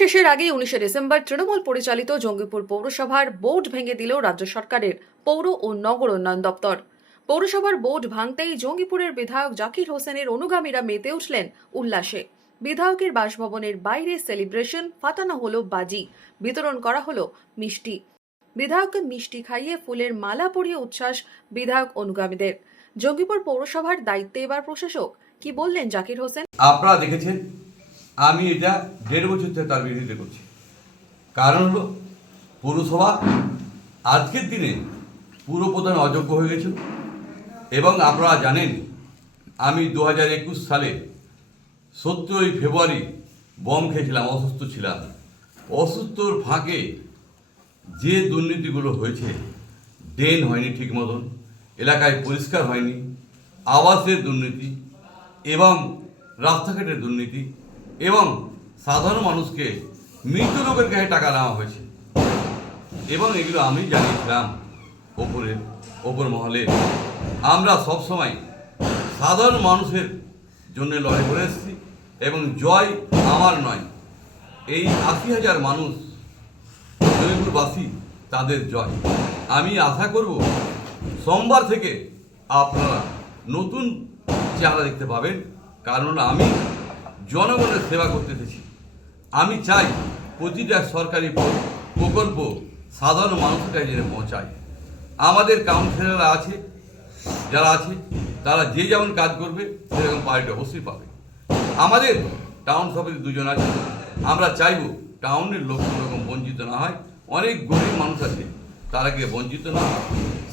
শেষের আগে 19শে ডিসেম্বর তৃণমূল পরিচালিত জঙ্গিপুর পৌরসভার বোর্ড ভেঙে দিল রাজ্য সরকারের পৌর ও নগর উন্নয়ন দপ্তর। পৌরসভার বোর্ড ভাঙতেই জঙ্গিপুরের বিধায়ক জাকির হোসেনের অনুগামীরা মেতে উঠলেন উল্লাসে। বিধায়কের বাসভবনের বাইরে সেলিব্রেশন, ফাটানো হলো বাজি, বিতরণ করা হলো মিষ্টি। বিধায়ককে মিষ্টি খাইয়ে ফুলের মালা পরিয়ে উচ্ছ্বাস বিধায়ক অনুগামীদের। জঙ্গিপুর পৌরসভার দায়িত্বে এবার প্রশাসক, কি বললেন জাকির হোসেন? আপনারা দেখেছেন আমি এটা 1.5 বছর থেকে তার বিরোধিতা করছি। কারণ হলো পৌরসভা আজকের দিনে পুরপ্রধান অযোগ্য হয়ে গেছে এবং আপনারা জানেন আমি 2021 সালে 17ই ফেব্রুয়ারি বম খেয়েছিলাম, অসুস্থ ছিলাম। অসুস্থর ফাঁকে যে দুর্নীতিগুলো হয়েছে, ড্রেন হয়নি ঠিক মতন, এলাকায় পরিষ্কার হয়নি, আবাসের দুর্নীতি এবং রাস্তাঘাটের দুর্নীতি এবং সাধারণ মানুষকে মৃত লোকের কাছে টাকা নেওয়া হয়েছে এবং এগুলো আমি জানিয়েছিলাম ওপর মহলে। আমরা সবসময় সাধারণ মানুষের জন্য লড়াই করে এসেছি এবং জয় আমার নয়, এই 80,000 মানুষ জয়পুরবাসী তাদের জয়। আমি আশা করব সোমবার থেকে আপনারা নতুন চেহারা দেখতে পাবেন, কারণ আমি জনগণের সেবা করতে এসেছি। আমি চাই প্রতিটা সরকারি প্রকল্প সাধারণ মানুষের কাছে যেন পৌঁছায়। আমাদের কাউন্সিলররা আছে, যারা আছে তারা যে যেমন কাজ করবে সেরকম পার্টি অবশ্যই পাবে। আমাদের টাউন সভাপতি 2 জন আছে, আমরা চাইব টাউনের লোক রকম বঞ্চিত না হয়। অনেক গরিব মানুষ আছে, তারাকে বঞ্চিত না হয়।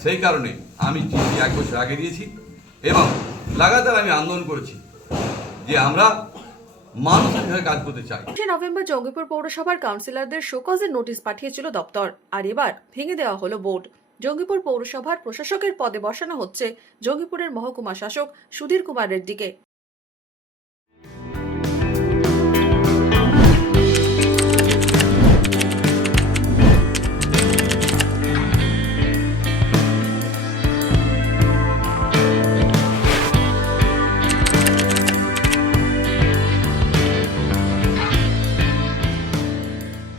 সেই কারণে আমি চিঠি 1 বছর আগে দিয়েছি এবং লাগাতার আমি আন্দোলন করেছি যে আমরা মানুষের হয়ে কাজ করতে চাই। নভেম্বর জঙ্গিপুর পৌরসভার কাউন্সিলরদের শোকজের নোটিশ পাঠিয়েছিল দপ্তর, আর এবার ভেঙে দেওয়া হলো বোর্ড। জঙ্গিপুর পৌরসভার প্রশাসকের পদে বসানো হচ্ছে জঙ্গিপুরের মহকুমা শাসক সুধীর কুমার রেড্ডিকে।